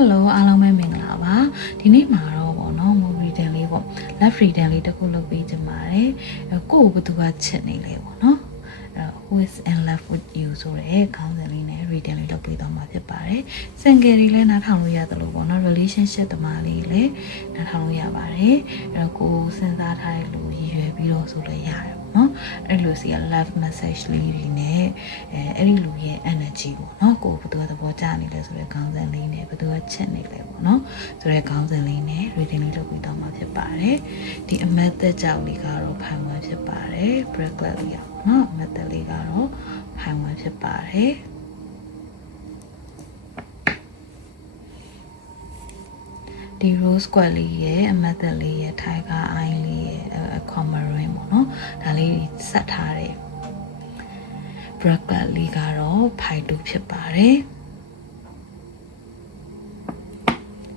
Hello အားလုံးပဲမင်္ဂလာပါဒီနေ့မှာတော့ဗောနော် movie reading လေးပေါ့ love reading လေးတစ်ခုလုပ်ပေးကြပါတယ်အဲကိုယ့်ကိုဘယ်သူကချစ်နေလဲဗောနော်အဲ who is in love with you ဆိုတဲ့ခေါင်းစဉ်လေးနဲ့ reading လေးလုပ်ပေးသွားမှာဖြစ်ပါတယ် single တွေလည်းနားထောင်လို့ရတယ်လို့ဗောနော် relationship တမားလေးလည်းနားထောင်လို့ရပါတယ်အဲတော့ကိုယ်စဉ်းစားထားတဲ့လူရည်ရွယ်ပြီးတော့ဆိုလည်းရတယ်ဗော နော်အဲ့လိုစီက love message လေးတွေနဲ့အဲအဲ့ဒီလူရဲ့ energy ပေါ့နော်ကိုယ်ဘယ်သူကသဘောကျနေလဲဆိုတဲ့ခေါင်းစဉ်လေးနဲ့ဘယ်သူကချစ်နေလဲပေါ့နော်ဆိုတဲ့ခေါင်းစဉ်လေးနဲ့ reading လေးလုပ်ပြီးတော့မှာဖြစ်ပါတယ်ဒီအမတ်သက်ကြောင့်လေးကတော့ဖိုင်ဝမ်ဖြစ်ပါတယ် bracelet လေးอ่ะနော်အမတ်သက်လေးကတော့ဖိုင်ဝမ်ဖြစ်ပါတယ် ဒီ rose square လေးရဲ့အမတ်သက်လေးရဲ့ tiger eye လေးရဲ့ aquamarine ပေါ့နော်ဒါလေးဆက်ထားတဲ့ bracket လေးကတော့ဖိုင်တူဖြစ်ပါတယ်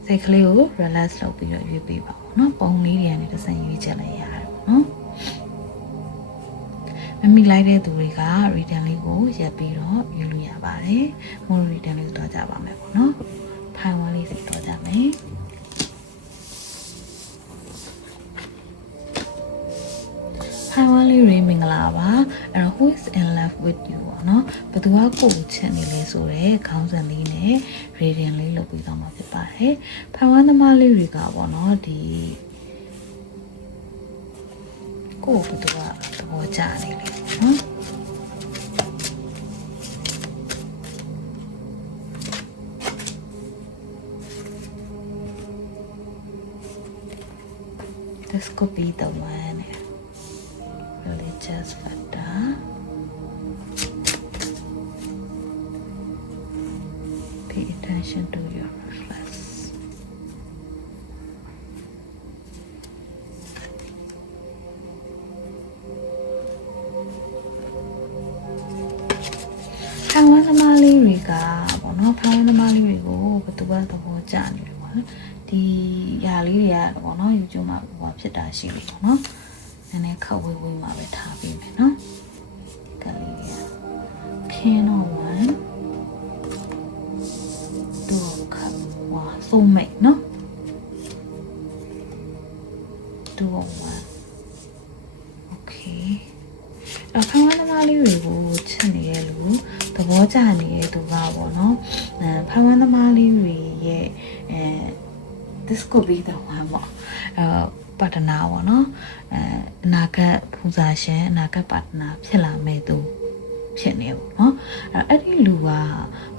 စိတ်ကလေးကို relax လုပ်ပြီးတော့ရွေးပေးပါဦးเนาะပုံလေးတွေကနေတစ်စင်ရွေးချက်လိုက်ရတယ်ပေါ့เนาะမမိလိုက်တဲ့သူတွေက reading လေးကိုရက်ပြီးတော့ယူလို့ရပါတယ်။ more reading လေးကိုတွားကြပါမယ်ပေါ့နော်။ဖိုင်ဝမ်လေးစီတွားကြမယ်။ လေးတွေမင်္ဂလာပါ။အဲ့တော့ who is in love with you ပေါ့နော်။ဘယ်သူကကိုယ်ကိုချစ်နေလဲဆိုတော့ခေါင်းစဉ်လေးနဲ့ reading လေးလုပ်ပြီးတော့မှာဖြစ်ပါတယ်။ဖိုင်ဝမ်သမားလေးတွေကပေါ့နော်ဒီကိုယ့်ကိုယ်သူကသဘောကျနေလေပေါ့နော် This could be the one. Religious factor. Pay attention to your reflex. ။ဖောင်ဝန်းသမားလေးတွေကပေါ့နော်ဖောင်ဝန်းသမားလေးတွေကိုဘယ်သူကသဘောကျနေတယ်ပေါ့နော်ဒီຢာလေးတွေကပေါ့နော် YouTube မှာဟိုဖြစ်တာရှိတယ်ပေါ့နော်န မိတ်နော်ဒုဝန် Okay အဖောင်းသမားလေးတွေကိုချစ်နေရလို့သဘောကျနေတဲ့သူကပေါ့နော်အဲဖောင်းသမားလေးတွေရဲ့အဲ this could be the one ပေါ့အဲပါတနာပေါ့နော်အဲအနာဂတ်ပူဇာရှင်အနာဂတ်ပါတနာဖြစ်လာမဲ့သူ ဖြစ်နေပေါ့နော်အဲ့တော့အဲ့ဒီလူက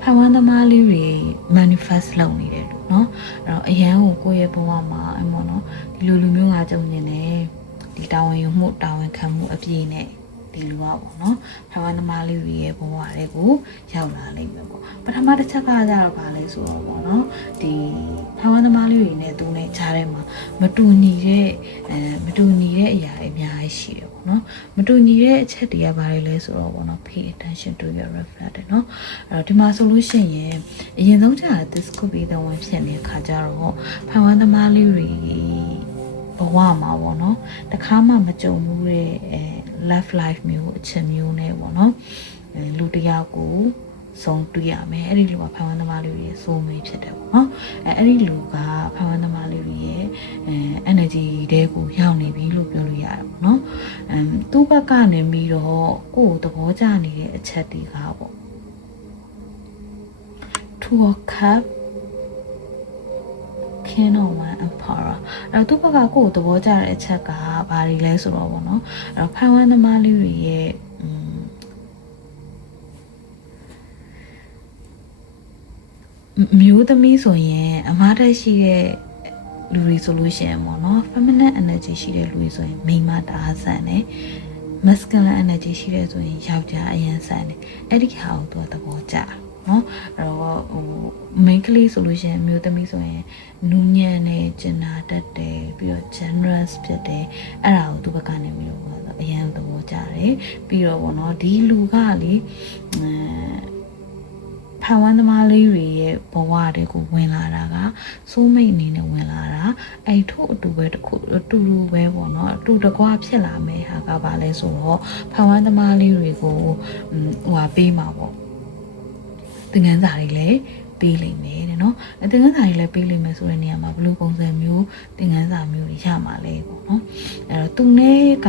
ဖိုင်ဝမ်သမားလေးတွေ manifest လုပ်နေတယ်လို့နော်အဲ့တော့အရန်ကိုကိုယ့်ရဲ့ဘဝမှာအမောနော်ဒီလိုလူမျိုးကကြုံနေတယ်ဒီတာဝန်ယူမှုတာဝန်ခံမှုအပြည့်နဲ့ဒီလူကပေါ့နော်ဖဝန်းသမားလေးတွေရဲ့ဘဝတွေကိုရောက်လာလိမ့်မယ်ပေါ့ပထမတစ်ချက်ကကြတော့ဗာလဲဆိုတော့ပေါ့နော်ဒီဖဝန်းသမားလေးတွေနဲ့သူနဲ့ခြားထဲမှာမတူညီတဲ့အဲမတူညီတဲ့အရာတွေအများကြီးရှိတယ် ပေါ့နော်မတူညီတဲ့အချက်တွေကဘာတွေလဲဆိုတော့ပေါ့နော် pay attention to your reflect တယ်နော်အဲ့တော့ဒီမှာဆိုလို့ရှိရင်အရင်ဆုံးကျတာ this could be the one ဖြစ်နေတဲ့ခါကြတော့ဖဝန်းသမားလေးတွေဘဝမှာပေါ့နော်တခါမှမကြုံဘူးတဲ့အဲ love life မျိုးအချက်မျိုးနဲ့ပေါ့နော်အဲလူတစ်ယောက်ကို ဆုံးတွေ့ရမယ်အဲ့ဒီလူကဖန်ဝန်းသမားလေးတွေရဲ့စိုးမေးဖြစ်တယ်ပေါ့နော်အဲအဲ့ဒီလူကဖန်ဝန်းသမားလေးတွေရဲ့အဲ energy တဲကိုရောက်နေပြီလို့ပြောလို့ရတယ်ပေါ့နော်အမ်သူ့ဘက်ကနေပြီးတော့ကိုယ့်ကိုသဘောကျနေတဲ့အချက်တွေကပေါ့ two of cup king of one emperor အဲ့တော့သူ့ဘက်ကကိုယ့်ကိုသဘောကျတဲ့အချက်ကဘာတွေလဲဆိုတော့ဗောနော်အဲ့တော့ဖိုင်ဝမ်သမားလေးတွေရဲ့อืมအ မျိုးသမီးဆိုရင်အမားတက်ရှိတဲ့လူတွေဆိုလို့ရှိရင်ပေါ့နော် feminine energy ရှိတဲ့လူတွေဆိုရင်မိန်းမတအားဆန်တယ် masculine energy ရှိတဲ့ဆိုရင်ယောက်ျားအရင်ဆန်တယ်အဲ့ဒီဟာကိုသူကသဘောကျတယ်နော်အဲ့တော့ဟို main ကလေးဆိုလို့ရှိရင်အမျိုးသမီးဆိုရင်နူးညံ့နေကျင်နာတတ်တယ်ပြီးတော့ generous ဖြစ်တယ်အဲ့ဒါကိုသူဘက်ကနေပြီးတော့အရင်သဘောကျတယ်ပြီးတော့ဘောနော်ဒီလူကလေအဲ ဖန်ဝမ်းသမားလေးတွေရဲ့ဘဝတွေကိုဝင်လာတာကစိုးမိတ်အနေနဲ့ဝင်လာတာအဲ့ထို့အတူပဲတစ်ခုအတူတူပဲပေါ့နော်အတူတကွဖြစ်လာမယ်ဟာကပါလဲဆိုတော့ဖန်ဝမ်းသမားလေးတွေကိုဟိုဟာပေးမှာပေါ့သင်ခန်းစာတွေလည်း ပေးလိမ့်မယ်တဲ့နော်အသင်ခန်းစာတွေလည်းပေးလိမ့်မယ်ဆိုတဲ့နေရာမှာဘယ်လိုပုံစံမျိုးသင်ခန်းစာမျိုးတွေရမှာလဲပေါ့နော်အဲ့တော့သူနဲ့က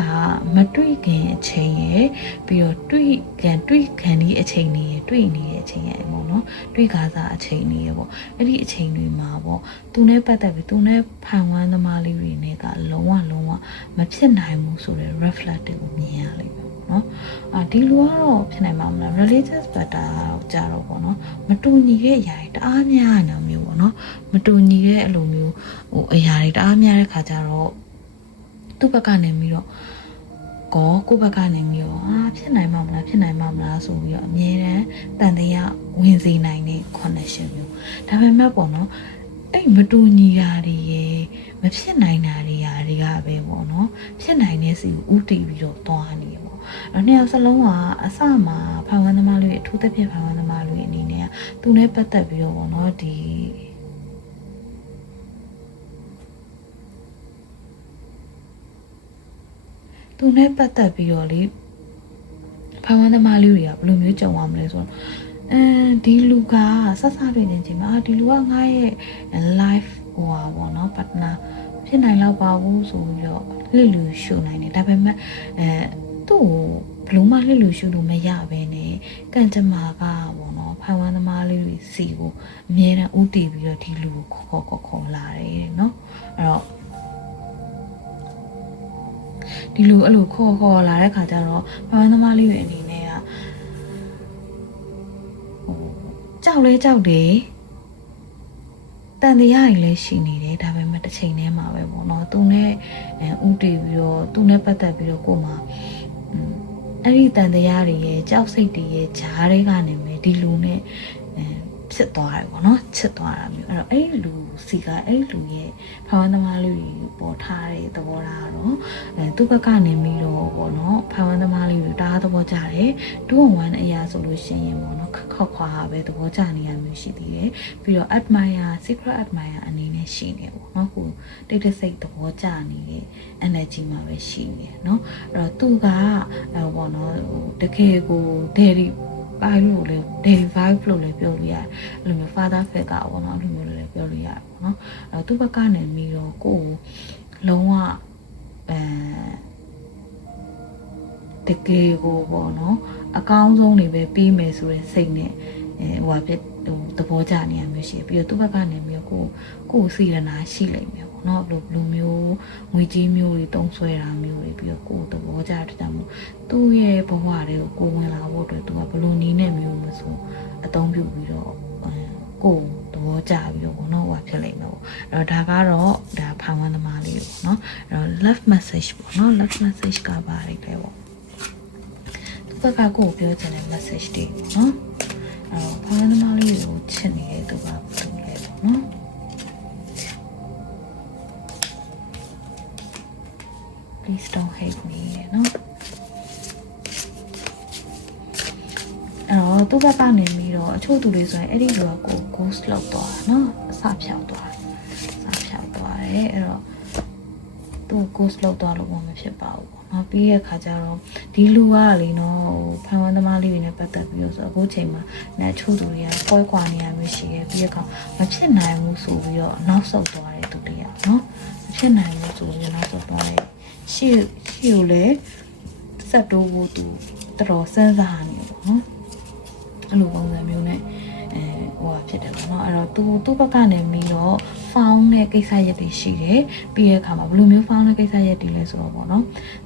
မတွေ့ခင်အချိန်ရယ်ပြီးတော့တွေ့ခင်တွေ့ခံဒီအချိန်တွေရယ်တွေ့နေတဲ့အချိန်ရယ်ပေါ့နော်တွေ့ခါစားအချိန်တွေရယ်ပေါ့အဲ့ဒီအချိန်တွေမှာပေါ့သူနဲ့ပတ်သက်ပြီးသူနဲ့ဖန်ဝမ်းသမားလေးတွေနဲ့ကလုံးဝလုံးဝမဖြစ်နိုင်ဘူးဆိုတဲ့ reflect တွေကိုမြင်ရလိမ့်မယ်ပေါ့ နော်အာဒီလိုကတော့ဖြစ်နိုင်မှာမလား religious factor ကြတော့ပေါ့နော်မတူညီတဲ့အရာတွေတအားများနေတာမျိုးပေါ့နော်မတူညီတဲ့အလိုမျိုးဟိုအရာတွေတအားများတဲ့ခါကျတော့သူ့ဘက်ကနေပြီးတော့ကောကိုယ့်ဘက်ကနေပြီးတော့အာဖြစ်နိုင်မှာမလားဖြစ်နိုင်မှာမလားဆိုပြီးတော့အမြဲတမ်းတန်တရားဝင်စေနိုင်တဲ့ connection မျိုးဒါပေမဲ့ပေါ့နော်အဲ့မတူညီတာတွေရေမဖြစ်နိုင်တာတွေရာတွေကပဲပေါ့နော်ဖြစ်နိုင်တဲ့စီကိုဥတည်ပြီးတော့သွားနေရပေါ့အဲ့ နှစ်ယောက်စလုံးကအစမှာဖောင်ဝမ်းသမားလေးအထူးသဖြင့်ဖောင်ဝမ်းသမားလေးအနေနဲ့ကသူနဲ့ပတ်သက်ပြီးတော့ပေါ့နော်ဒီသူနဲ့ပတ်သက်ပြီးတော့လေဖောင်ဝမ်းသမားလေးတွေကဘယ်လိုမျိုးကြုံရမလဲဆိုတော့အဲဒီလူကဆက်စားတွေ့နေချိန်မှာအာဒီလူကငါရဲ့ life ဟိုပါပေါ့နော် partner ဖြစ်နိုင်တော့ပါဘူးဆိုပြီးတော့လှစ်လူရှုနိုင်တယ်ဒါပေမဲ့အဲ သူ့ကိုဘလို့မှလှစ်လူရှုလို့မရဘဲနဲ့ကန့်ကြမ္မာကပေါ့နော်ဖိုင်ဝမ်းသမားလေးတွေစီကိုအမြဲတမ်းဥတည်ပြီးတော့ဒီလူကိုခေါ်ခေါ်ခေါ်လာတယ်တဲ့နော်အဲ့တော့ဒီလိုအဲ့လိုခေါ်ခေါ်လာတဲ့ခါကျတော့ဖိုင်ဝမ်းသမားလေးတွေအနေနဲ့ကဟိုကြောက်လဲကြောက်တယ်တန်တရားကြီးလည်းရှိနေတယ်ဒါပေမဲ့တစ်ချိန်တည်းမှာပဲပေါ့နော်သူနဲ့ဥတည်ပြီးတော့သူနဲ့ပတ်သက်ပြီးတော့ကိုယ်မှာ အဲ့ဒီတန်တရားတွေရဲ့ကြောက်စိတ်တွေရဲ့ဂျားတွေကနေမယ်ဒီလူနဲ့အဲ ဖြစ်သွားတယ်ပေါ့နော်ချစ်သွားတာမျိုးအဲ့တော့အဲ့လူစီကအဲ့လူရဲ့ဖန်ဝန်းသမားလေးကိုပေါ်ထားတဲ့သဘောထားတော့အဲသူ့ဘက်ကနေပြီးတော့ပေါ့နော်ဖန်ဝန်းသမားလေးကိုတားသဘောကြတယ်211အရာဆိုလို့ရှိရင်ပေါ့နော်ခက်ခောက်ခွာပဲသဘောကြနေရမျိုးရှိသေးတယ်ပြီးတော့ admire secret admire အနေနဲ့ရှိနေပေါ့နော်ဟိုတိတ်တဆိတ်သဘောကြနေတဲ့ energy မှာပဲရှိနေတယ်နော်အဲ့တော့သူကအဲပေါ့နော်ဟိုတကယ်ကို daily ပိုင်းလို့လေ daily vibe လို့လည်းပြောလို့ရတယ်အဲ့လိုမျိုး father figure ပေါ့နော်အဲ့လိုမျိုးလည်းပြောလို့ရတယ်ပေါ့နော်အဲ့သူ့ဘက်ကနေပြီးတော့ကိုယ်လုံးဝအဲတကယ်ကိုပေါ့နော်အကောင်းဆုံးတွေပဲပြီးမယ်ဆိုတဲ့စိတ်နဲ့အဲဟိုဟာဖြစ် ဟိုသဘောကျနေရမျိုးရှိပြီးတော့သူ့ဘက်ကနေပြီးတော့ကိုကိုစီရနာရှိလိမ့်မယ်ပေါ့နော်ဘလိုဘလိုမျိုးငွေကြီးမျိုးတွေတုံးဆွဲတာမျိုးတွေပြီးတော့ကိုသဘောကျတဲ့တမ်းမို့သူ့ရဲ့ဘဝတွေကိုကိုဝင်လာဖို့အတွက်သူကဘလိုနီးနဲ့မျိုးမဆိုအသုံးပြုပြီးတော့ကိုသဘောကျပြီးတော့ဘောနော်ဟိုဖြစ်လိမ့်မယ်ပေါ့အဲ့တော့ဒါကတော့ဒါဖောင်ဝမ်းသမားလေးပေါ့နော်အဲ့တော့ love message ပေါ့နော် love message ကပါတယ်လေပေါ့သူကကိုပြောချင်တဲ့ message တွေပေါ့နော်အဲ့တော့ဖောင် ဝမ်းသမားလေးကိုချစ်နေတဲ့သူကဘယ်လိုလဲပေါ့နော်။ Please don't hate me နော်။အဲ့တော့သူ့ဘက်ကနေပြီးတော့အချို့သူတွေဆိုရင်အဲ့ဒီလူကကို ghost လောက်သွားတာနော်။အစဖြောက်သွားတယ်။အစဖြောက်သွားတယ်။အဲ့တော့ သူ ghost လောက်သွားလို့မဖြစ်ပါဘူးပေါ့နော်ပြီးရဲ့ခါကျတော့ဒီလူကလေနော်ဟိုဖန်ဝန်းသမားလေးတွေနဲ့ပတ်သက်ပြီးတော့ဆိုအခုချိန်မှာနဲ့ချို့သူတွေကပွဲကွာနေရမျိုးရှိရဲ့ပြီးရဲ့ခါမဖြစ်နိုင်ဘူးဆိုပြီးတော့နောက်ဆုတ်သွားတဲ့သူတွေကနော်မဖြစ်နိုင်ဘူးဆိုပြီးနောက်ဆုတ်သွားတဲ့ရှေ့ရှေ့ကိုလည်းဆက်တိုးဖို့သူတော်တော်စဉ်းစားနေပေါ့နော်အဲ့လိုပုံစံမျိုးနဲ့အဲဟိုဟာ ဖြစ်တယ်ပေါ့နော်အဲ့တော့သူသူ့ဘက်ကနေပြီးတော့ found တဲ့ကိစ္စရက်တွေရှိတယ်ပြီးတဲ့အခါမှာဘယ်လိုမျိုး found တဲ့ကိစ္စရက်တွေလဲဆိုတော့ပေါ့နော်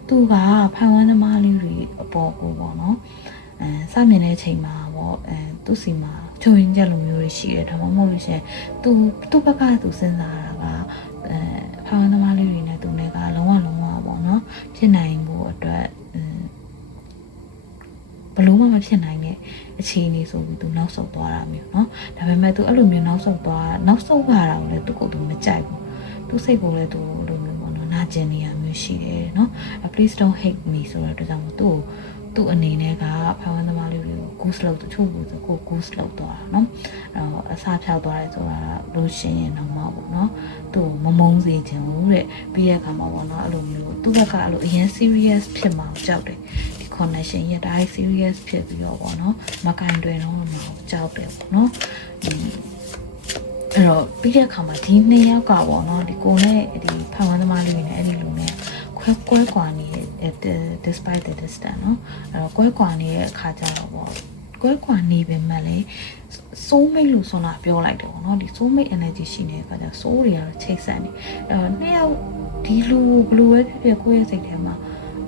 သူကဖန်ဝန်းသမားလေးတွေအပေါ်ကိုပေါ့နော်အဲစမြင်တဲ့အချိန်မှာပေါ့အဲသူ့စီမှာချုံရင်ကြလိုမျိုးတွေရှိတယ်ဒါမှမဟုတ်လို့ရှိရင်သူသူ့ဘက်ကသူစဉ်းစားတာကအဲဖန်ဝန်းသမားလေးတွေနဲ့သူနဲ့ကလုံးဝလုံးဝပေါ့နော်ဖြစ်နိုင်မှုအတွက်ဘလို့မှမဖြစ်နိုင်တဲ့ အခြေအနေဆိုပြီးသူနောက်ဆုတ်သွားတာမျိုးเนาะဒါပေမဲ့သူအဲ့လိုမျိုးနောက်ဆုတ်သွားနောက်ဆုတ်ရတာကိုလည်းသူကိုယ်သူမကြိုက်ဘူးသူစိတ်ကိုလည်းသူလိုမျိုးပေါ့နော်နာကျင်နေရမျိုးရှိတယ်เนาะ please don't hate me ဆိုတော့အတွက်ကြောင့်မို့သူ့ကိုသူ့အနေနဲ့ကဖောင်းသမားလေးတွေကို goose လောက်တချို့ကိုကို goose လောက်သွားတာเนาะအဲ့တော့အစားဖြောက်သွားတယ်ဆိုတာလို့ရှင်းရင်တော့မဟုတ်ဘူးเนาะသူ့ကိုမမုန်းစေချင်ဘူးတဲ့ပြီးတဲ့အခါမှာပေါ့နော်အဲ့လိုမျိုးသူ့ဘက်ကအဲ့လိုအရင် serious ဖြစ်မှကြောက်တယ် connection ရတိုင်း serious ဖြစ်ပြီးတော့ပေါ့နော်မကင်တွင်တော့မကြောက်တယ်ပေါ့နော် အဲ့တော့ပြီးတဲ့အခါမှာဒီနှစ်ယောက်ကပေါ့နော်ဒီကိုနဲ့ဒီဖန်ဝန်းသမားလေးတွေနဲ့အဲ့ဒီလူနဲ့ခွဲကွဲကွာနေတဲ့ despite the distance เนาะအဲ့တော့ကွဲကွာနေတဲ့အခါကျတော့ပေါ့ကွဲကွာနေပေမဲ့လည်း soul mate လို့ဆိုတာပြောလိုက်တယ်ပေါ့နော်ဒီ soul mate energy ရှိနေတဲ့အခါကျ soul တွေကတော့ချိတ်ဆက်နေအဲ့တော့နှစ်ယောက်ဒီလူဘလူပဲဖြစ်ဖြစ်ကိုယ့်ရဲ့စိတ်ထဲမှာ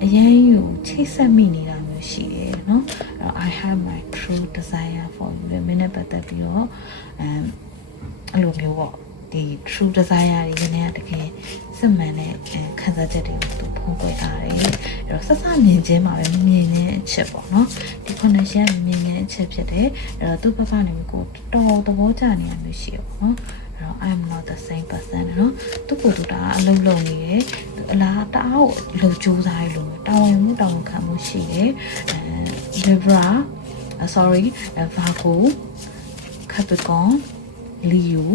အရင်ယူချိတ်ဆက်မိနေတာမျိုးရှိတယ်เนาะအဲ့တော့ I have my true desire for you လည်းမင်းနဲ့ပတ်သက်ပြီးတော့အမ်အဲ့လိုမျိုးပေါ့ဒီ true desire တွေနဲ့တကယ်စစ်မှန်တဲ့အဲခံစားချက်တွေကိုသူဖုံးကွယ်ထားတယ်အဲ့တော့ဆက်စမြင်ချင်းမှာပဲမြင်နေအချက်ပေါ့နော်ဒီ connection မြင်နေအချက်ဖြစ်တယ်အဲ့တော့သူ့ဘက်ကနေကိုတော်သဘောကျနေရမျိုးရှိရပေါ့နော် အဲ့တော့ I am not the same person နော်သူ့ကိုယ်သူဒါအလုံးလုံးနေတယ်သူအလားတအားကိုလှုပ်ကြိုးစားရလို့တာဝန်မှုတာဝန်ခံမှုရှိတယ်အဲ Libra uh, sorry uh, Virgo Capricorn Leo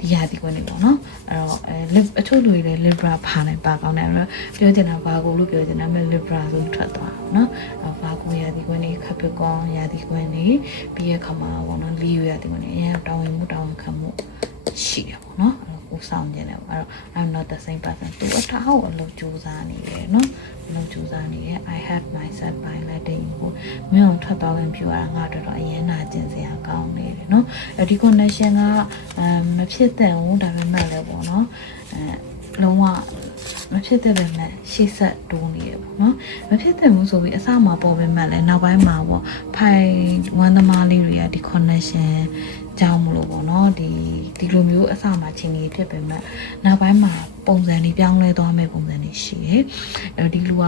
ဒီရာဒီကွနေပေါ့နော်အဲ့တော့အဲ lib အချို့လူတွေလည်း libra ဖာနိုင်ပါကောင်းတယ်အဲ့တော့ပြောချင်တာဘာကိုလို့ပြောချင်တာမဲ့ libra ဆိုထွက်သွားတာနော်အဲ့ဘာကိုရာဒီကွနေ capricorn ရာဒီကွနေပြီးရခါမှာပေါ့နော် leo ရာဒီကွနေအရင်တောင်းဝင်မှုတောင်းဝင်ခံမှု ရှိတယ်ပေါ့နော်အဲ့တော့ကိုဆောင်ကျင်တယ်ပေါ့အဲ့တော့ I'm not the same person သူအထားကိုအလုပ်ကြိုးစားနေတယ်နော်အလုပ်ကြိုးစားနေတယ် I have myself by letting you မင်းအောင်ထွက်သွားဝင်ပြရတာငါတို့တော့အရင်နာကျင်စရာကောင်းနေတယ်နော်အဲ့ဒီ connection ကအမ်မဖြစ်တဲ့ဘူးဒါပေမဲ့လည်းပေါ့နော်အဲလုံးဝမဖြစ်တဲ့ပဲမဲ့ရှေ့ဆက်တိုးနေရပေါ့နော်မဖြစ်တဲ့ဘူးဆိုပြီးအစမှာပေါ်ပဲမဲ့လည်းနောက်ပိုင်းမှာပေါ့ဖိုင်ဝမ်းသမားလေးတွေကဒီ connection ကြောင်းမလို့ပေါ့နော်ဒီဒီလိုမျိုးအစမှာချိန်ကြီးဖြစ်ပေမဲ့နောက်ပိုင်းမှာပုံစံတွေပြောင်းလဲသွားမဲ့ပုံစံတွေရှိတယ်အဲဒီလူက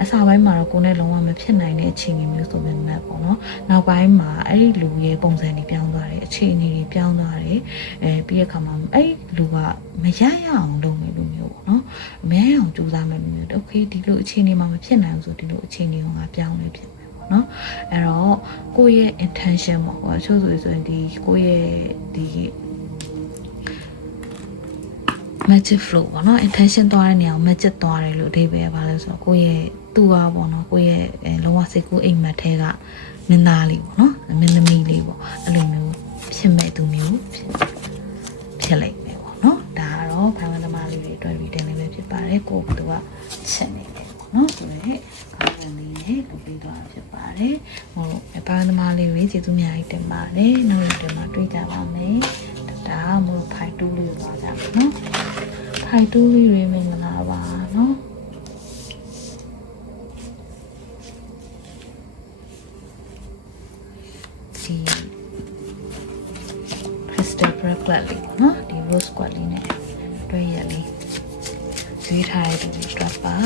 အစပိုင်းမှာတော့ကိုယ်နဲ့လုံးဝမဖြစ်နိုင်တဲ့အခြေအနေမျိုးဆိုပေမဲ့ပေါ့နော်နောက်ပိုင်းမှာအဲ့ဒီလူရဲ့ပုံစံတွေပြောင်းသွားတယ်အခြေအနေတွေပြောင်းသွားတယ်အဲပြီးတဲ့အခါမှာအဲ့ဒီလူကမရရအောင်လုပ်မယ်လူမျိုးပေါ့နော်မရရအောင်ကြိုးစားမယ်လူမျိုးโอเคဒီလိုအခြေအနေမှာမဖြစ်နိုင်ဘူးဆိုဒီလိုအခြေအနေကပြောင်းလဲဖြစ် မယ်ပေါ့နော်အဲ့တော့ကိုယ့်ရဲ့ intention ပေါ့ဟိုအချို့ဆိုဆိုရင်ဒီကိုယ့်ရဲ့ဒီ magic flow ပေါ့နော် intention သွားတဲ့နေရာကို magic သွားတယ်လို့အဓိပ္ပာယ်ပါလဲဆိုတော့ကိုယ့်ရဲ့သူ့ဟာပေါ့နော်ကိုယ့်ရဲ့အဲလောကစိတ်ကူးအိမ်မက်ထဲကမင်းသားလေးပေါ့နော်မင်းသမီးလေးပေါ့အဲ့လိုမျိုးဖြစ်မဲ့သူမျိုးဖြစ်ဖြစ်လိုက်မယ်ပေါ့နော်ဒါကတော့ဘာဝသမားလေးတွေအတွက် reading လေးပဲဖြစ်ပါတယ်ကိုယ်ကသူကချက်နေတယ်ပေါ့ နော်ဆိုတော့ကောင်းတဲ့လေးနဲ့လုပ်ပြီးသွားတာဖြစ်ပါတယ်ဟိုဘာဝသမားလေးတွေကျေးဇူးများကြီးတင်ပါတယ်နောက်ရက်တွေမှာတွေ့ကြပါမယ်ဒါမို့ဖိုင်တူးလေးပါကြမယ်နော်ဖိုင်တူးလေးတွေမင်္ဂလာပါနော်ဒီ crystal bracelet လေးပေါ့နော်ဒီ rose quartz လေးနဲ့တွဲရလေးရွေးထားတဲ့ဒီ strap ပါ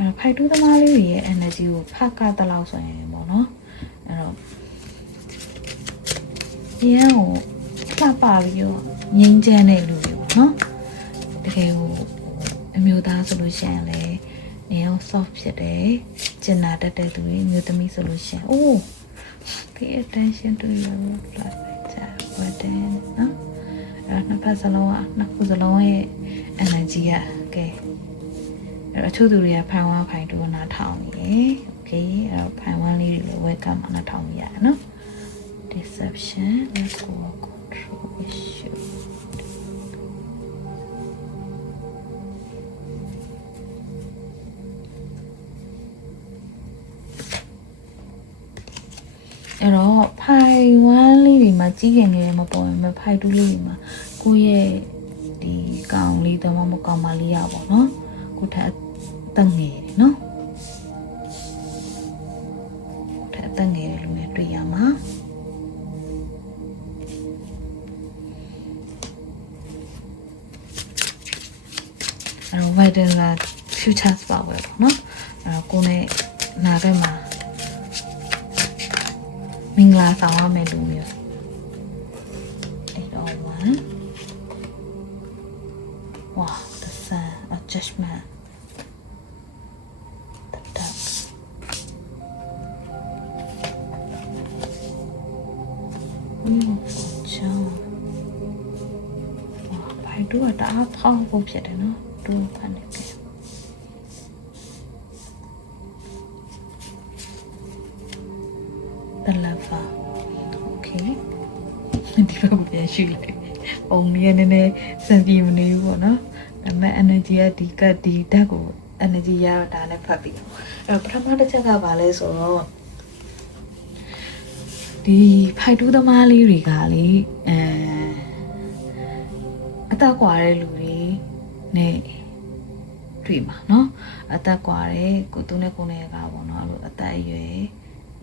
အဲ့တော့ဖိုင်တူးသမားလေးတွေရဲ့ energy ကိုဖတ်ကားတလောက်ဆိုရင်ပေါ့နော်အဲ့တော့ဒီရန်ကိုလှပပြီးတော့ငြိမ်းချမ်းတဲ့လူတွေပေါ့နော်တကယ်ကိုအမျိုးသားဆိုလို့ရှိရင်လည်းနေအောင် soft ဖြစ်တယ်ကျင်နာတတ်တဲ့သူတွေမျိုးသမီးဆိုလို့ရှိရင်အိုး pay attention to your blood pressure button နော်အဲ့နှစ်ဖက်စလုံးကနှစ်ခုစလုံးရဲ့ energy ကကဲ အဲ့အချို့သူတွေကဖိုင်ဝမ်းဖိုင်တူနာထောင်နေတယ် okay အဲ့တော့ဖိုင်ဝမ်းလေးတွေလည်း welcome နာထောင်နေရတယ်နော် deception let's go control issue အဲ့တော့ဖိုင်ဝမ်းလေးတွေမှာကြီးခင်နေတယ်မပေါ်ရင်မဖိုင်တူးလေးတွေမှာကိုယ့်ရဲ့ဒီကောင်လေးတော့မကောင်မလေးရပါတော့ကိုထက် အသက်ငယ်တယ်နော်ကိုထက်အသက်ငယ်တယ်လို့လည်းတွေ့ရမှာအဲ့တော့ vital က future power ပေါ့နော်အဲ့တော့ကိုယ်နဲ့နာဘက်မှာမင်္ဂလာဆောင်ရမယ်လူမျိုးအဲ့တော့ one wow the sun a judgment တို့ကတအားဖောင်းဖို့ဖြစ်တယ်နော်တို့ဖန်နေပြီ the lover okay ဒီဘက်ကိုပြန်ရှုလိုက်ပုံလေးကနည်းနည်းစံပြေမနေဘူးပေါ့နော်ဒါပေမဲ့ energy ကဒီကဒီဓာတ်ကို energy ရတော့ဒါနဲ့ဖတ်ပြီးတော့အဲ့တော့ပထမတစ်ချက်ကဘာလဲဆိုတော့ဒီဖိုက်တူးသမားလေးတွေကလေအဲအသက်ကွာတဲ့လူတွေ နဲ့တွေ့မှာเนาะအသက်ကွာတဲ့ကိုသူနဲ့ကိုနဲ့ကပေါ့เนาะအဲ့လိုအသက်အရွယ်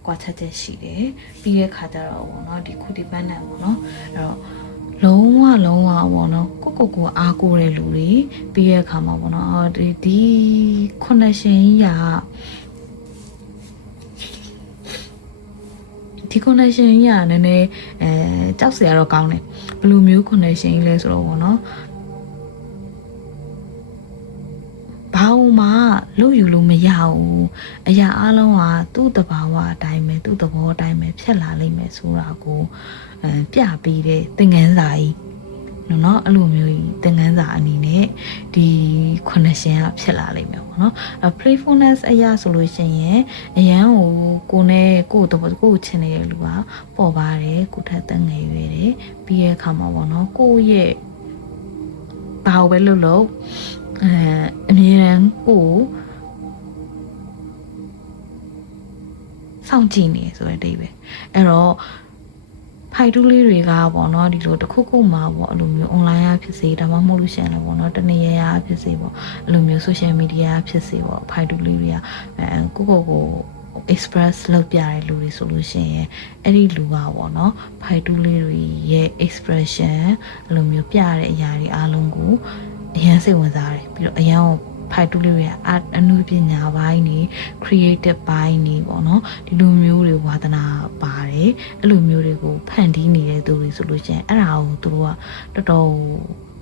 ကွာချက်ချက်ရှိတယ်ပြီးတဲ့ခါကျတော့ပေါ့เนาะဒီခုဒီပန်းနံပေါ့เนาะအဲ့တော့လုံးဝလုံးဝပေါ့နော်ကိုကိုကိုအားကိုးတဲ့လူတွေပြီးရဲ့အခါမှာပေါ့နော်အော်ဒီဒီ connection ကြီးကဒီ connection ကြီးကနည်းနည်းအဲကြောက်စရာတော့ကောင်းတယ်ဘယ်လိုမျိုး connection ကြီးလဲဆိုတော့ပေါ့နော် ဘာလို့မှလို့ယူလို့မရဘူးအရာအလုံးကသူ့တဘာဝအတိုင်းပဲသူ့သဘောအတိုင်းပဲဖြစ်လာလိမ့်မယ်ဆိုတာကိုအဲပြပေးတဲ့သင်ခန်းစာကြီးနော်နော်အဲ့လိုမျိုးကြီးသင်ခန်းစာအနေနဲ့ဒီ connection ကဖြစ်လာလိမ့်မယ်ပေါ့နော်အဲ playfulness အရာဆိုလို့ရှိရင်အရန်ကိုကိုနဲ့ကိုယ်တော့ကိုယ်ချင်နေတဲ့လူကပေါ်ပါတယ်ကိုထက်တန်ငယ်ရွယ်တယ်ပြီးရဲ့အခါမှာပေါ့နော်ကိုယ့်ရဲ့ ဘာကိုပဲလုပ်လို့အဲအမြဲတမ်းကိုယ်စောင့်ကြည့်နေဆိုတဲ့အဓိပ္ပာယ်အဲ့တော့ဖိုက်တူးလေးတွေကပေါ့နော်ဒီလိုတစ်ခုခုမှာပေါ့အဲ့လိုမျိုး online ရဖြစ်စေဒါမှမဟုတ်လို့ရှိရင်လည်းပေါ့နော်တနေ့ရရဖြစ်စေပေါ့အဲ့လိုမျိုး social media ဖြစ်စေပေါ့ဖိုက်တူးလေးတွေကအဲကိုကိုကို express လုပ်ပြတဲ့လူတွေဆိုလို့ရှိရင်အဲ့ဒီလူကပေါ့နော်ဖိုက်တူးလေးတွေရဲ့ expression အဲ့လိုမျိုးပြတဲ့အရာတွေအားလုံးကိုအရန်စိတ်ဝင်စားတယ်ပြီးတော့အရန်ကိုဖိုက်တူးလေးတွေ art အနုပညာပိုင်းနေ creative ပိုင်းနေပေါ့နော်ဒီလိုမျိုးတွေဝါသနာပါတယ်အဲ့လိုမျိုးတွေကိုဖန်တီးနေတဲ့သူတွေဆိုလို့ရှိရင်အဲ့ဒါကိုသူတို့ကတော်တော်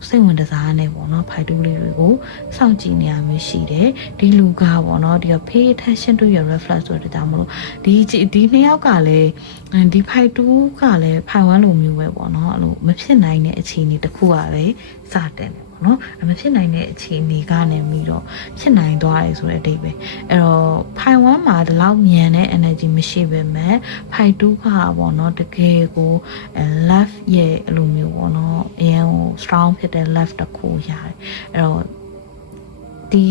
စိတ်ဝင်စားနေပေါ့နော်ဖိုက်တူးလေးတွေကိုစောင့်ကြည့်နေရမျိုးရှိတယ်ဒီလူကပေါ့နော်ဒီ pay attention to your reflex ဆိုတဲ့ဒါမလို့ဒီဒီနှစ်ယောက်ကလည်းဒီဖိုက်တူးကလည်းဖိုင်ဝမ်လိုမျိုးပဲပေါ့နော်အဲ့လိုမဖြစ်နိုင်တဲ့အခြေအနေတစ်ခုကပဲစတင်တယ် ပေါ့နော်မဖြစ်နိုင်တဲ့အခြေအနေကနေပြီးတော့ဖြစ်နိုင်သွားတယ်ဆိုတဲ့အဓိပ္ပာယ်အဲ့တော့ဖိုင်ဝမ်မှာဒီလောက်မြန်တဲ့ energy မရှိပေမဲ့ဖိုင်တူးကပေါ့နော်တကယ်ကို left ရဲ့အလိုမျိုးပေါ့နော်အရင်ကို strong ဖြစ်တဲ့ left တစ်ခုရတယ်အဲ့တော့ဒီ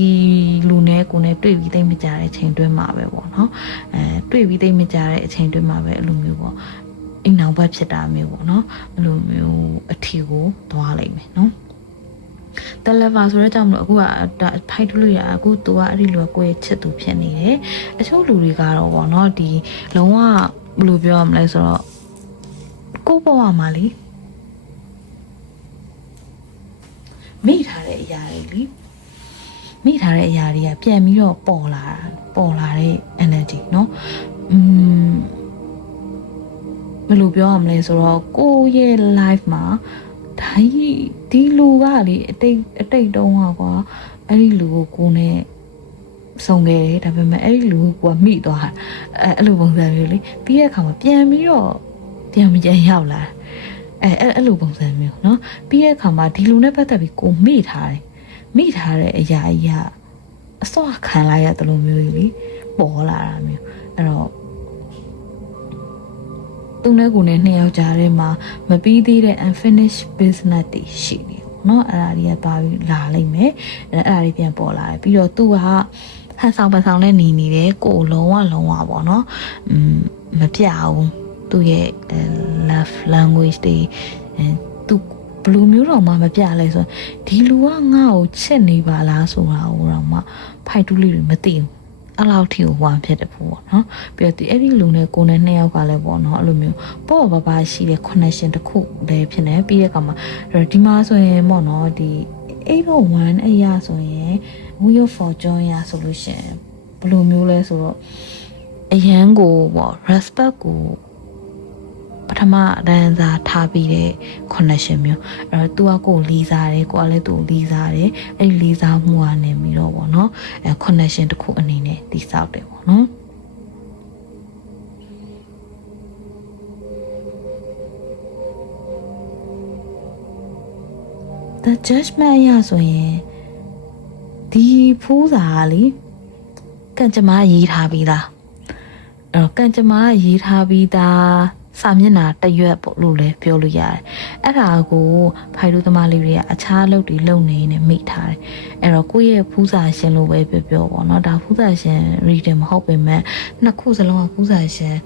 လူနဲ့ကိုနဲ့တွေ့ပြီးသိမကြတဲ့အချိန်တွင်းမှာပဲပေါ့နော်အဲတွေ့ပြီးသိမကြတဲ့အချိန်တွင်းမှာပဲအဲ့လိုမျိုးပေါ့အိမ်နောက်ဘက်ဖြစ်တာမျိုးပေါ့နော်အဲ့လိုမျိုးအထီကိုသွားလိုက်မယ်နော် တယ်လီဗာဆိုတော့ကြောင့်မလို့အခုကဖိုက်ထလို့ရအခုသူကအဲ့ဒီလိုကိုယ့်ရဲ့ချစ်သူဖြစ်နေတယ်အချို့လူတွေကတော့ဗောနော်ဒီလုံးဝဘယ်လိုပြောရမလဲဆိုတော့ကိုယ့်ဘဝမှာလေမိထားတဲ့အရာတွေလေမိထားတဲ့အရာတွေကပြန်ပြီးတော့ပေါ်လာတာပေါ်လာတဲ့ energy เนาะอืมဘယ်လိုပြောရမလဲဆိုတော့ကိုယ့်ရဲ့ life မှာ ဒါကြီးဒီလူကလေအတိတ်အတိတ်တုန်းကကွာအဲ့ဒီလူကိုကိုနဲ့စုံခဲ့တယ်ဒါပေမဲ့အဲ့ဒီလူကိုကမိသွားအဲအဲ့လိုပုံစံမျိုးလေပြီးတဲ့အခါမှာပြန်ပြီးတော့ပြန်မကြရောက်လာအဲအဲ့အဲ့လိုပုံစံမျိုးเนาะပြီးတဲ့အခါမှာဒီလူနဲ့ပတ်သက်ပြီးကိုမိထားတယ်မိထားတဲ့အရာကြီးကအစောခံလိုက်ရတယ်လို့မျိုးကြီးလေပေါ်လာတာမျိုးအဲ့တော့ သူနဲ့ကိုနဲ့နှစ်ယောက်ကြားထဲမှာမပြီးသေးတဲ့ unfinished business တွေရှိနေเนาะအဲ့ဒါတွေကပါပြီးလာလိမ့်မယ်အဲ့ဒါတွေပြန်ပေါ်လာတယ်ပြီးတော့သူကဟန်ဆောင်ပဆောင်နဲ့နေနေတယ်ကိုလုံးဝလုံးဝပေါ့เนาะอืมမပြအောင်သူ့ရဲ့ love language တွေအဲသူဘလူမျိုးတော့မှမပြလဲဆိုဒီလူကငါ့ကိုချစ်နေပါလားဆိုတာကိုတော့မှဖိုက်တူးလေးတွေမသိဘူး အဲ့လောက်ထိကိုဝမ်းဖြစ်တယ်ပေါ့နော်ပြီးတော့ဒီအဲ့ဒီလူနဲ့ကိုနဲ့နှစ်ယောက်ကလည်းပေါ့နော်အဲ့လိုမျိုးပေါ့ပါပါရှိတဲ့ connection တစ်ခုလည်းဖြစ်နေပြီးတဲ့အခါမှာဒီမှာဆိုရင်ပေါ့နော်ဒီ801အရာဆိုရင် wheel of fortune ရဆိုလို့ရှိရင်ဘယ်လိုမျိုးလဲဆိုတော့အရန်ကိုပေါ့ respect ကို ပထမတန်းစားထားပြီးတဲ့ connection မျိုးအဲ့တော့ तू ကကိုယ်လေးစားတယ်ကိုကလည်းသူ့ကိုလေးစားတယ်အဲ့ဒီလေးစားမှုကနေပြီးတော့ပေါ့နော်အဲ connection တစ်ခုအနေနဲ့တည်ဆောက်တယ်ပေါ့နော် the judgment ရဆိုရင်ဒီဖူးစာကလေကံကြမ္မာရေးထားပြီးသားအဲ့တော့ကံကြမ္မာရေးထားပြီးသား စာမျက်နှာတစ်ရွက်ပေါ့လို့လည်းပြောလို့ရတယ်အဲ့ဒါကိုဖိုင်လူသမားလေးတွေကအခြားအလုပ်တွေလုပ်နေနေမိထားတယ်အဲ့တော့ကိုယ့်ရဲ့ဖူးစာရှင်လို့ပဲပြောပြောပေါ့နော်ဒါဖူးစာရှင် reader မဟုတ်ပေမဲ့နှစ်ခုစလုံးကဖူးစာရှင်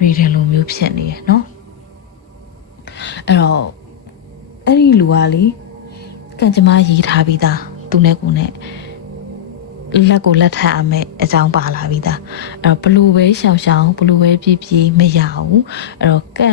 reader လိုမျိုးဖြစ်နေရယ်နော်အဲ့တော့အဲ့ဒီလူကလေကံကြမ္မာရေးထားပြီးသားသူနဲ့ကိုနဲ့ လက်ကိုလက်ထပ်အမဲ့အကြောင်းပါလာပြီးသားအဲ့တော့ဘလူပဲရှောင်ရှောင်ဘလူပဲပြည့်ပြည့်မရဘူးအဲ့တော့ကံ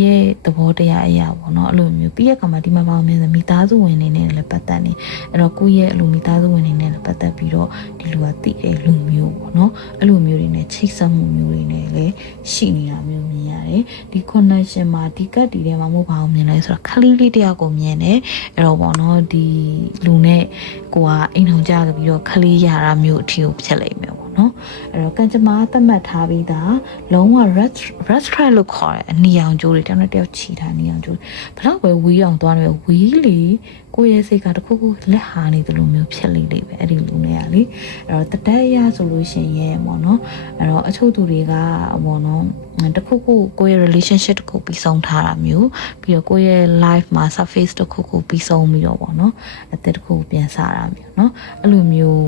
ရဲ့သဘောတရားအရာပေါ့နော်အဲ့လိုမျိုးပြီးရကမှဒီမှာပေါင်းမြင်မိသားစုဝင်နေနဲ့လည်းပတ်သက်နေအဲ့တော့ကိုယ့်ရဲ့အလိုမိသားစုဝင်နေနဲ့လည်းပတ်သက်ပြီးတော့ဒီလူကတည်တဲ့လူမျိုးပေါ့နော်အဲ့လိုမျိုးတွေနဲ့ချိတ်ဆက်မှုမျိုးတွေနဲ့လည်းရှိနေတာမျိုးမြင်ရတယ်ဒီ connection မှာဒီကတ်ဒီထဲမှာမဟုတ်ပါဘူးမြင်လဲဆိုတော့ခလီးလေးတယောက်ကိုမြင်တယ်အဲ့တော့ပေါ့နော်ဒီလူနဲ့ကိုကအိမ်ထောင်ကြပြီးတော့ခလီးရတာတာမျိုးအထိကိုဖြစ်လိမ့်မယ်ပေါ့နော်အဲ့တော့ကံကြမ္မာသတ်မှတ်ထားပြီးသားလုံးဝ restaurant လို့ခေါ်တဲ့အနီအောင်ကျိုးတွေတောင်းတယောက်ချီတာအနီအောင်ကျိုးဘလောက်ပဲဝီးအောင်သွားတယ်ဝီးလေကိုယ့်ရဲ့စိတ်ကတခုခုလက်ဟာနေသလိုမျိုးဖြစ်လိမ့်လိမ့်ပဲအဲ့ဒီလူနဲ့ကလေအဲ့တော့တတရဆိုလို့ရှင်ရဲ့ပေါ့နော်အဲ့တော့အချို့သူတွေကပေါ့နော်တခုခုကိုယ့်ရဲ့ relationship တခုပြီးဆုံးထားတာမျိုးပြီးတော့ကိုယ့်ရဲ့ life မှာ surface တခုခုပြီးဆုံးပြီးတော့ပေါ့နော်အသက်တခုပြန်စားတာမျိုးနော်အဲ့လိုမျိုး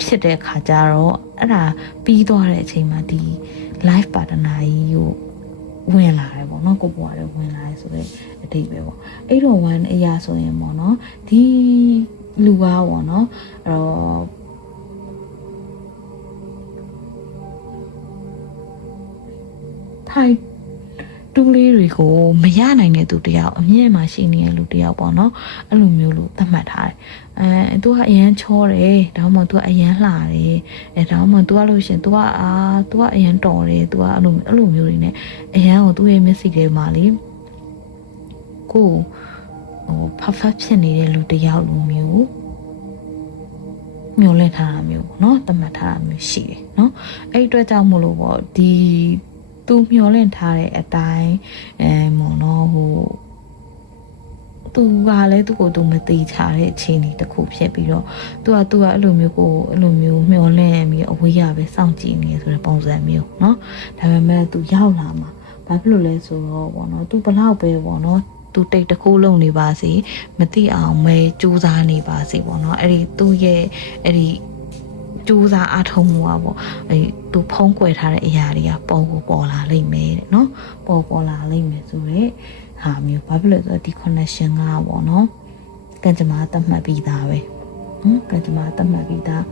ဖြစ်တဲ့ခါကျတော့အဲ့ဒါပြီးသွားတဲ့အချိန်မှာဒီ life partner ကြီးကိုဝင်လာတယ်ပေါ့နော်ကိုဘွားလည်းဝင်လာတယ်ဆိုတော့အတိတ်ပဲပေါ့အဲ့တော့ one အရာဆိုရင်ပေါ့နော်ဒီလူကပေါ့နော်အဲ့တော့ထိုင်တူးလေးတွေကိုမရနိုင်တဲ့သူတယောက်အမြင့်မှာရှိနေတဲ့လူတယောက်ပေါ့နော်အဲ့လိုမျိုးလို့သတ်မှတ်ထားတယ် အဲသူကအရန်ချောတယ်ဒါမှမဟုတ်သူကအရန်လှတယ်အဲဒါမှမဟုတ်သူကလို့ရှရင်သူကအာသူကအရန်တော်တယ်သူကအဲ့လိုအဲ့လိုမျိုးတွေနဲ့အရန်ကိုသူ့ရဲ့မျက်စိထဲမှာလေကိုဟိုဖဖဖြစ်နေတဲ့လူတယောက်လိုမျိုးမျောလင့်ထားတာမျိုးပေါ့နော်သတ်မှတ်ထားတာမျိုးရှိတယ်နော်အဲ့ဒီအတွက်ကြောင့်မို့လို့ပေါ့ဒီသူမျောလင့်ထားတဲ့အတိုင်းအဲမော်နော်ဟို သူကလည်းသူ့ကိုသူမသိချတဲ့အခြေအနေတစ်ခုဖြစ်ပြီးတော့သူကသူကအဲ့လိုမျိုးကိုအဲ့လိုမျိုးမျောလင့်ပြီးအဝေးရပဲစောင့်ကြည့်နေဆိုတဲ့ပုံစံမျိုးเนาะဒါပေမဲ့သူရောက်လာမှာဘာဖြစ်လို့လဲဆိုတော့ဗောနော်သူဘလောက်ပဲဗောနော်သူတိတ်တစ်ခုလုံးနေပါစေမသိအောင်မဲစူးစမ်းနေပါစေပေါ့နော်အဲ့ဒီသူ့ရဲ့အဲ့ဒီစူးစမ်းအားထုတ်မှုอ่ะပေါ့အဲ့သူဖုံးကွယ်ထားတဲ့အရာတွေကပေါ်ကိုပေါ်လာလိမ့်မယ်တဲ့နော်ပေါ်ပေါ်လာလိမ့်မယ်ဆိုတော့ ဟာမျိုးဘာဖြစ်လို့လဲဆိုတော့ဒီ connection ကပေါ့နော်ကံကြမ္မာတတ်မှတ်ပြီးသားပဲဟမ်ကံကြမ္မာတတ်မှတ်ပြီးသား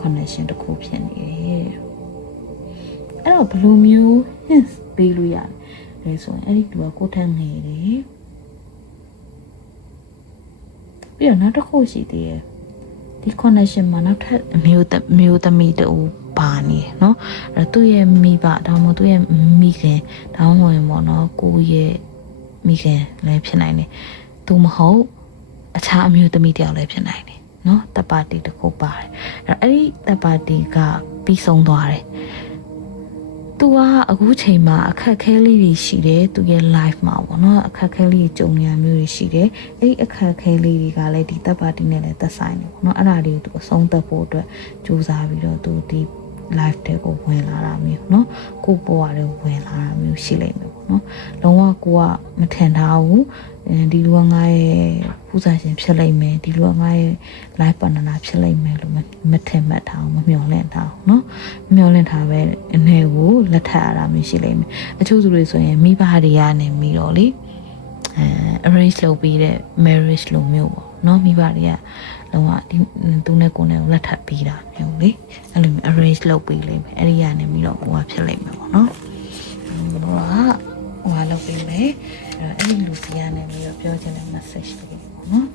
connection တစ်ခုဖြစ်နေတယ်အဲ့တော့ဘယ်လိုမျိုး hints ပေးလို့ရလဲဆိုရင်အဲ့ဒီသူကကိုယ်ထက်ငယ်တယ်ပြီးတော့နောက်တစ်ခုရှိသေးတယ်ဒီ connection မှာနောက်ထပ်အမျိုးသမမျိုးသမီးတူပါနေတယ်เนาะအဲ့တော့သူ့ရဲ့မိဘဒါမှမဟုတ်သူ့ရဲ့မိခင်ဒါမှမဟုတ်ရင်ပေါ့နော်ကိုယ့်ရဲ့ မိခင်လည်းဖြစ်နိုင်တယ်သူမဟုတ်အခြားအမျိုးသမီးတယောက်လည်းဖြစ်နိုင်တယ်เนาะတပ်ပါတီတစ်ခုပါတယ်အဲ့တော့အဲ့ဒီတပ်ပါတီကပြီးဆုံးသွားတယ်သူကအခုချိန်မှာအခက်အခဲလေးတွေရှိတယ်သူရဲ့ life မှာပေါ့နော်အခက်အခဲလေးကြုံနေရမျိုးတွေရှိတယ်အဲ့ဒီအခက်အခဲလေးတွေကလည်းဒီတပ်ပါတီနဲ့လည်းသက်ဆိုင်တယ်ပေါ့နော်အဲ့ဒါတွေကိုသူအဆုံးသတ်ဖို့အတွက်ကြိုးစားပြီးတော့သူဒီ live တဲ့ကိုဝင်လာတာမျိုးเนาะကိုပေါ်ရတယ်ဝင်လာတာမျိုးရှိလိမ့်မယ်ပေါ့ နော်လုံးဝကိုကမထင်ထားဘူးအဲဒီလူကငါရဲ့ပူဇာရှင်ဖြစ်လိမ့်မယ်ဒီလူကငါရဲ့ live partner ဖြစ်လိမ့်မယ်လို့မထင်မှတ်ထားဘူးမမျှော်လင့်ထားဘူးเนาะမမျှော်လင့်ထားပဲအနေကိုလက်ထပ်ရတာမျိုးရှိလိမ့်မယ်အချို့သူတွေဆိုရင်မိဘတွေကနေပြီးတော့လေအဲ arrange လုပ်ပြီးတဲ့ marriage လိုမျိုးပေါ့เนาะမိဘတွေကလုံးဝဒီသူနဲ့ကိုယ်နဲ့ကိုလက်ထပ်ပြီးတာမျိုးလေအဲ့လိုမျိုး arrange လုပ်ပြီးလိမ့်မယ်အဲ့ဒီကနေပြီးတော့ဟိုကဖြစ်လိမ့်မယ်ပေါ့နော်ဟိုကဟိုက လုပ်ပြီးမယ်အဲ့အဲ့ဒီလူစီကနေပြီးတော့ပြောချင်တဲ့ message လေးပေါ့နော်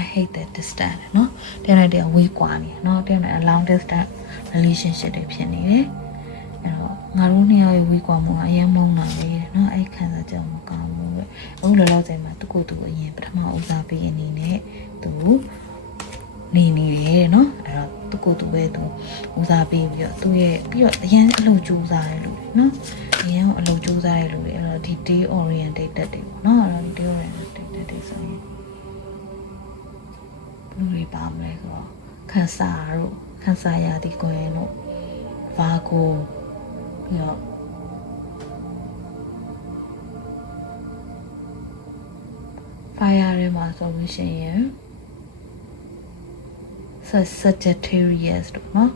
I hate that distance เนาะတဲ့နဲ့တဲ့ဝေးကွာနေเนาะတဲ့နဲ့ long distance relationship တွေဖြစ်နေတယ်အဲ့တော့ငါတို့နှစ်ယောက်ရဲ့ဝေးကွာမှုကအရင်မုန်းတာလေတဲ့เนาะအဲ့ခံစားချက်မကောင်းဘူးပဲအခုလောလောဆယ်မှာသူ့ကိုယ်သူအရင်ပထမဦးစားပေးအနေနဲ့သူ နေနေတယ်เนาะအဲ့တော့သူ့ကိုယ်သူပဲသူဦးစားပေးပြီးတော့သူ့ရဲ့ပြီးတော့အရင်အလုပ်ကြိုးစားရလို့เนาะအရင်အလုပ်ကြိုးစားရလို့အဲ့တော့ဒီ day oriented တွေပေါ့เนาะအဲ့တော့ day oriented တွေဆိုရင် လူတွေပါမလဲဆိုတော့ခန်းစာတို့ ခန်းစားရသည်ကိုရင်တို့ဘာကိုပြီးတော့ fire ထဲမှာဆိုလို့ရှိရင် Sagittarius တို့နော်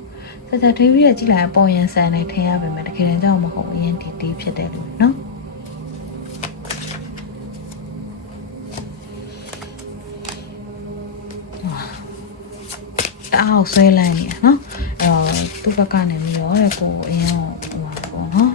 Sagittarius ကြည့်လိုက်ပေါ်ရန်ဆန်နေထင်ရပါမယ်တကယ်တမ်းကြောင့်မဟုတ်အရင်ဒီတီးဖြစ်တယ်လို့နော်တအားဆွဲလိုက်နေနော်အဲတော့သူ့ဘက်ကနေပြီးတော့ကိုအရင်ဟိုပါပေါ့နော်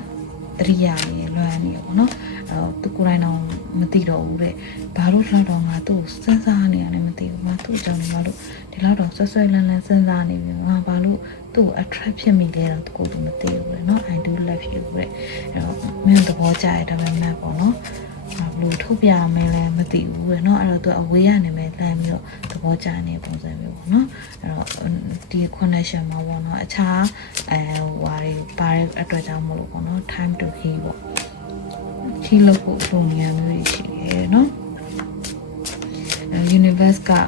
တရိယာလေးလွှမ်းနေပေါ့နော် တော့သူကိုယ်တိုင်တော့မသိတော့ဘူးတဲ့ဘာလို့လှတော့ငါသူ့ကိုစဉ်းစားနေရတယ်မသိဘူးငါသူ့အကြောင်းလည်းမလို့ဒီလောက်တော့ဆွဆွဲလန်းလန်းစဉ်းစားနေပြီငါဘာလို့သူ့ကို attract ဖြစ်မိလဲတော့ကိုယ်ကမသိဘူးလေเนาะ I do love you တဲ့အဲ့တော့မင်းသဘောကျရတဲ့ဘက်မှာပေါ့เนาะဘလို့ထုတ်ပြမယ်လဲမသိဘူးလေเนาะအဲ့တော့သူအဝေးရနေမယ်လမ်းပြီးတော့သဘောကျနေပုံစံမျိုးပေါ့เนาะအဲ့တော့ဒီ connection မှာပေါ့เนาะအခြားအဲဟိုဟာတွေပါတဲ့အတွက်ကြောင့်မလို့ပေါ့เนาะ time to heal ပေါ့ ချီလို့ဖို့ပုံရမျိုးတွေရှိတယ်เนาะအဲ universe ကငါ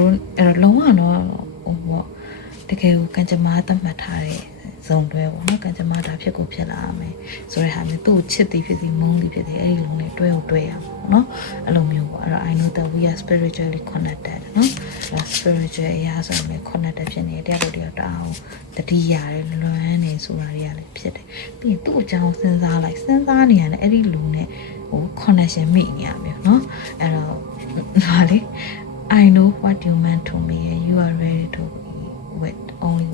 တို့အဲ့တော့လုံးဝတော့ဟိုပေါ့တကယ်ကိုကံကြမ္မာသတ်မှတ်ထားတဲ့ဇုံတွဲပေါ့နော်ကံကြမ္မာဒါဖြစ်ကိုဖြစ်လာရမယ်ဆိုတဲ့ဟာမျိုးသူ့ကိုချစ်သည်ဖြစ်စီမုန်းသည်ဖြစ်စီအဲ့ဒီလုံးလေးတွဲကိုတွဲရမှာပေါ့နော်အဲ့လိုမျိုးပေါ့အဲ့တော့ I know that we are spiritually connected နော်အဲ့ spiritual အရာဆိုရင် connected ဖြစ်နေတယ်တရားတို့တရားတအောင်တတိရတယ်လွမ်းနေဆိုတာတွေကလည်းဖြစ်တယ်ပြီးရင်သူ့အကြောင်းစဉ်းစားလိုက်စဉ်းစားနေရတယ်အဲ့ဒီလူနဲ့ဟို connection မိနေရမယ်နော်အဲ့တော့ဟာလေ I know what you meant to me and you are ready to be with only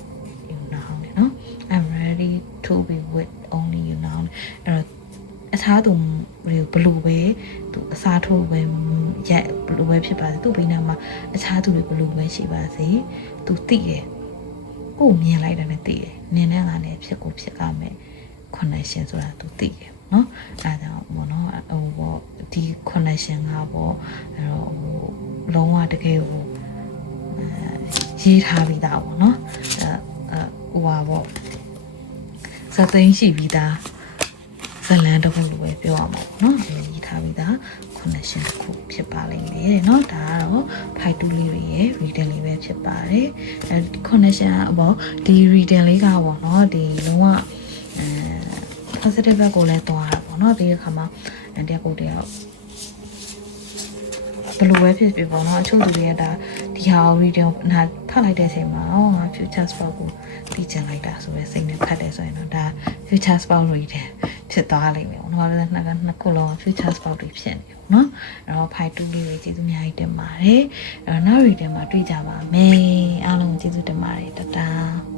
you now တဲ့နော် I'm ready to be with only you now အဲ့တော့ အခြားသူတွေကိုဘလို့ပဲသူအစားထိုးပဲရက်ဘလို့ပဲဖြစ်ပါစေသူ့ဘိနာမှာအခြားသူတွေဘလို့ပဲရှိပါစေသူသိတယ်ကိုယ်မြင်လိုက်တယ်နဲ့သိတယ်နင်းနဲ့ငါနဲ့ဖြစ်ကိုဖြစ်ကမယ် connection ဆိုတာသူသိတယ်နော်အဲဒါကြောင့်ဘောနော်ဟိုဘောဒီ connection ကဘောအဲ့တော့ဟိုလုံးဝတကယ်ဟိုအဲရေးထားပြီးသားပေါ့နော်အဲအဲဟိုပါဘောစသိန်းရှိပြီးသားဇ လန်တစ်ခုလိုပဲပြောရမှာပေါ့နော်ဒီရေးထားပြီးသား connection တစ်ခုဖြစ်ပါလိမ့်မယ်တဲ့နော်ဒါကတော့ file 2လေးတွေရဲ့ reader လေးပဲဖြစ်ပါတယ်အဲ connection အပေါ်ဒီ reader လေးကပေါ့နော်ဒီလုံးဝအဲ positive ဘက်ကိုလည်းသွားတာပေါ့နော်ဒီအခါမှာတရားကိုတရားဘလိုပဲဖြစ်ဖြစ်ပေါ့နော်အချို့သူတွေကဒါဒီဟာ reading နာဖတ်လိုက်တဲ့အချိန်မှာဟော future spout ကိုသိချင်လိုက်တာဆိုရယ်စိတ်နဲ့ဖတ်တယ်ဆိုရင်တော့ဒါ future spout reading ဖြစ်သွားလိမ့်မယ်ပေါ့နော်။ဒါနှစ်ကနှစ်ခုလုံး future spouse တွေဖြစ်နေပေါ့နော်။အဲ့တော့ fight 2လေးတွေကျေးဇူးအများကြီးတင်ပါတယ်။အဲ့တော့နောက် reading မှာတွေ့ကြပါမယ်။အားလုံးကျေးဇူးတင်ပါတယ်တတား